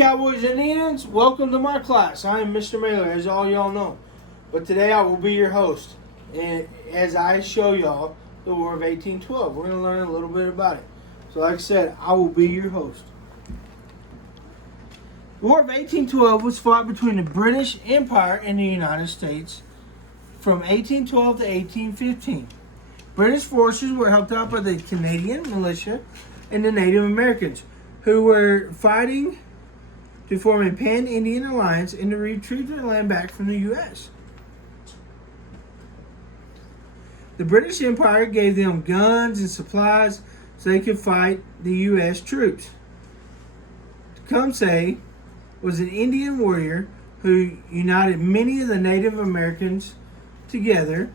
Cowboys and Indians, welcome to my class. I am Mr. Mailer, as all y'all know. But today I will be your host. And as I show y'all the War of 1812, we're going to learn a little bit about it. So like I said, I will be your host. The War of 1812 was fought between the British Empire and the United States from 1812 to 1815. British forces were helped out by the Canadian militia and the Native Americans, who were fighting to form a pan-Indian alliance and to retrieve their land back from the U.S. The British Empire gave them guns and supplies so they could fight the U.S. troops. Tecumseh was an Indian warrior who united many of the Native Americans together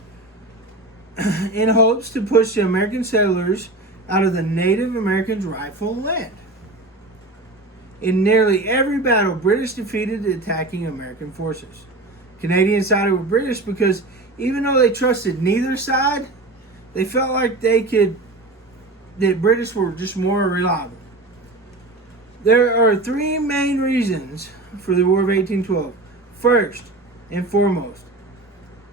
in hopes to push the American settlers out of the Native Americans' rightful land. In nearly every battle, British defeated the attacking American forces. Canadians sided with British because even though they trusted neither side, they felt like that British were just more reliable. There are three main reasons for the War of 1812. First and foremost,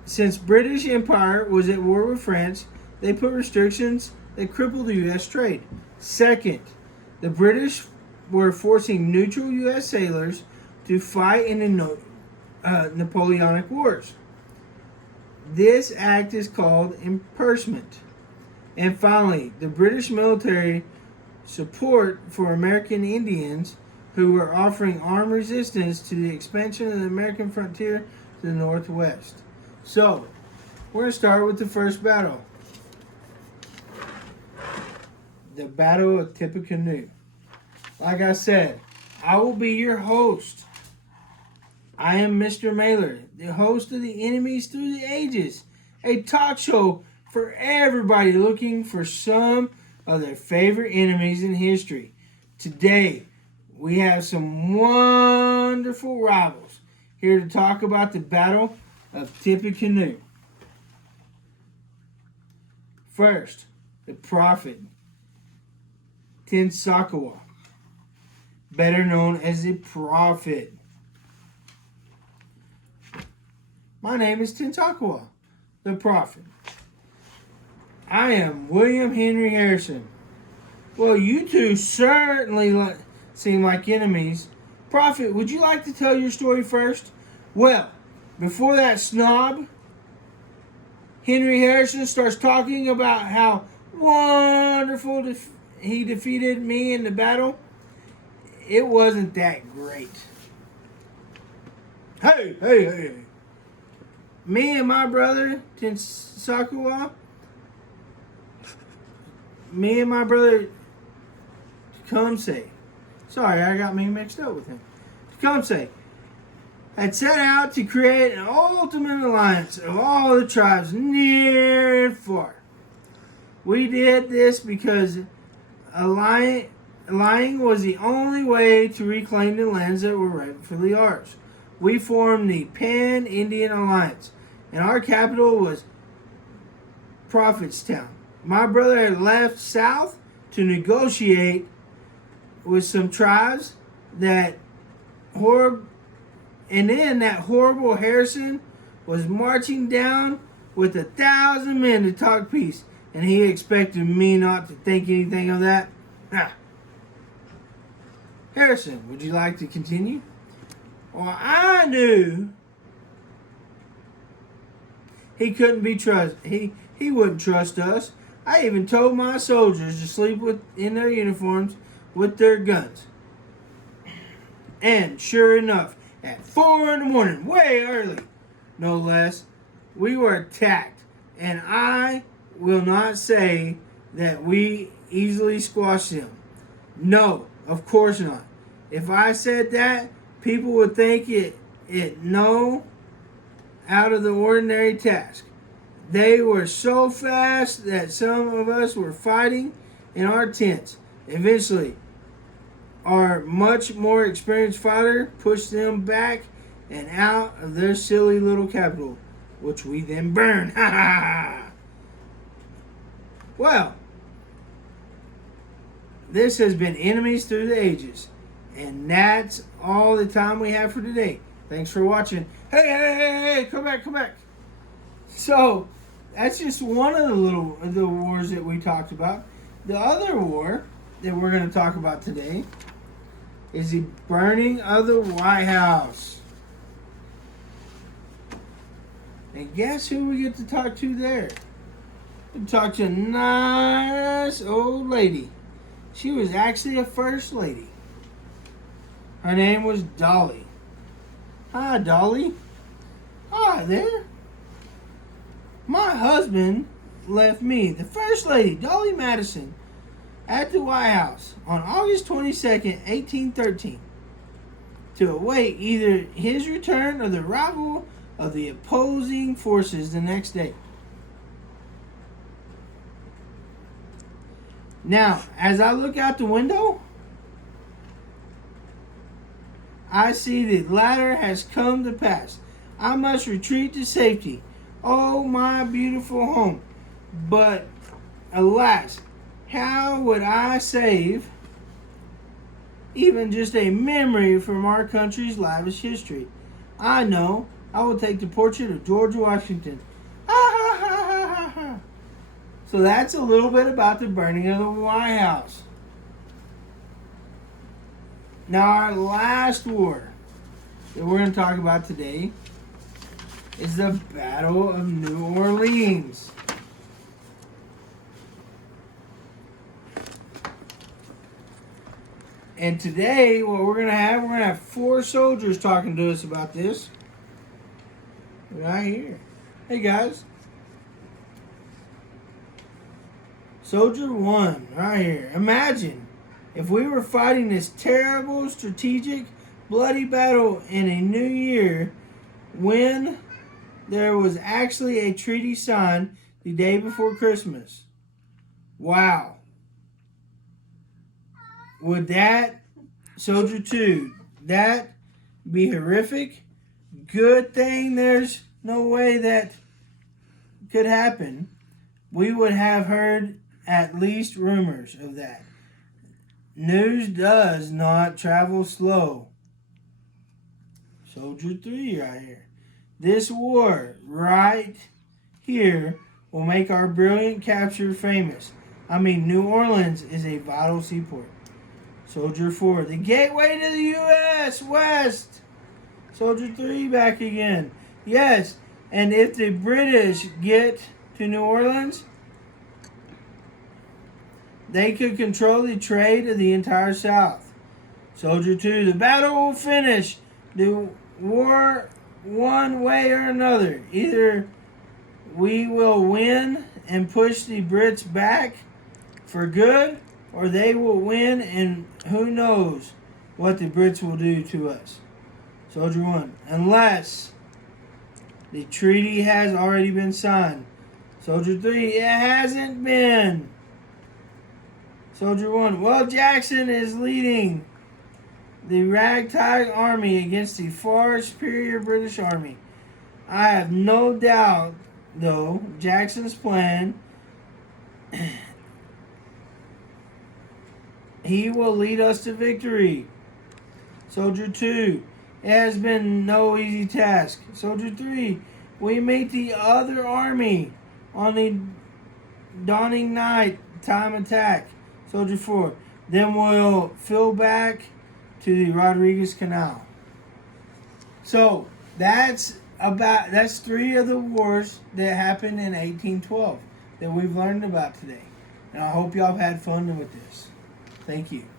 since British Empire was at war with France, they put restrictions that crippled the U.S. trade. Second, the British were forcing neutral U.S. sailors to fight in the Napoleonic Wars. This act is called impeachment. And finally, the British military support for American Indians who were offering armed resistance to the expansion of the American frontier to the northwest. So, we're going to start with the first battle. The Battle of Tippecanoe. Like I said, I will be your host. I am Mr. Mailer, the host of the Enemies Through the Ages, a talk show for everybody looking for some of their favorite enemies in history. Today, we have some wonderful rivals here to talk about the Battle of Tippecanoe. First, the prophet, Tenskwatawa, better known as the prophet. My name is Tenskwatawa, the prophet. I am William Henry Harrison. Well, you two certainly seem like enemies. Prophet, would you like to tell your story first? Well, before that snob, Henry Harrison, starts talking about how wonderful he defeated me in the battle, it wasn't that great. Hey. Me and my brother, Tenskwatawa, Tecumseh. Sorry, I got me mixed up with him. Tecumseh had set out to create an ultimate alliance of all the tribes near and far. We did this because allying was the only way to reclaim the lands that were rightfully ours. We formed the Pan-Indian Alliance, and our capital was Prophetstown. My brother had left south to negotiate with some tribes and then that horrible Harrison was marching down with 1,000 men to talk peace, and he expected me not to think anything of that. Harrison, would you like to continue? Well, I knew he couldn't be trusted. He wouldn't trust us. I even told my soldiers to sleep in their uniforms with their guns. And sure enough, at 4 in the morning, way early, no less, we were attacked. And I will not say that we easily squashed them. No, of course not. If I said that, people would think it no out of the ordinary task. They were so fast that some of us were fighting in our tents. Eventually, our much more experienced fighter pushed them back and out of their silly little capital, which we then burned. Well, this has been Enemies Through the Ages. And that's all the time we have for today. Thanks for watching. Hey, come back. So, that's just one of the wars that we talked about. The other war that we're going to talk about today is the burning of the White House. And guess who we get to talk to there? We talk to a nice old lady. She was actually a first lady. Her name was Dolly. Hi, Dolly. Hi there. My husband left me, the First Lady, Dolly Madison, at the White House on August 22nd, 1813, to await either his return or the arrival of the opposing forces the next day. Now, as I look out the window, I see the latter has come to pass. I must retreat to safety. Oh, my beautiful home. But, alas, how would I save even just a memory from our country's lavish history? I know. I will take the portrait of George Washington. Ha ha ha ha ha ha. So that's a little bit about the burning of the White House. Now, our last war that we're going to talk about today is the Battle of New Orleans. And today, what we're going to have 4 soldiers talking to us about this. Right here. Hey, guys. Soldier 1, right here. Imagine if we were fighting this terrible, strategic, bloody battle in a new year when there was actually a treaty signed the day before Christmas. Wow. Would that, Soldier 2, that be horrific? Good thing there's no way that could happen. We would have heard at least rumors of that. News does not travel slow. Soldier 3 right here. This war right here will make our brilliant capture famous. I mean, New Orleans is a vital seaport. Soldier 4, the gateway to the U.S. West. Soldier 3 back again. Yes, and if the British get to New Orleans, they could control the trade of the entire South. Soldier 2, the battle will finish the war one way or another. Either we will win and push the Brits back for good, or they will win and who knows what the Brits will do to us. Soldier 1, unless the treaty has already been signed. Soldier 3, it hasn't been. Soldier 1, well, Jackson is leading the ragtag army against the far superior British army. I have no doubt, though, Jackson's plan, he will lead us to victory. Soldier 2, it has been no easy task. Soldier 3, we meet the other army on the dawning night time attack. Soldier 4, then we'll fill back to the Rodriguez Canal. So that's 3 of the wars that happened in 1812 that we've learned about today. And I hope y'all have had fun with this. Thank you.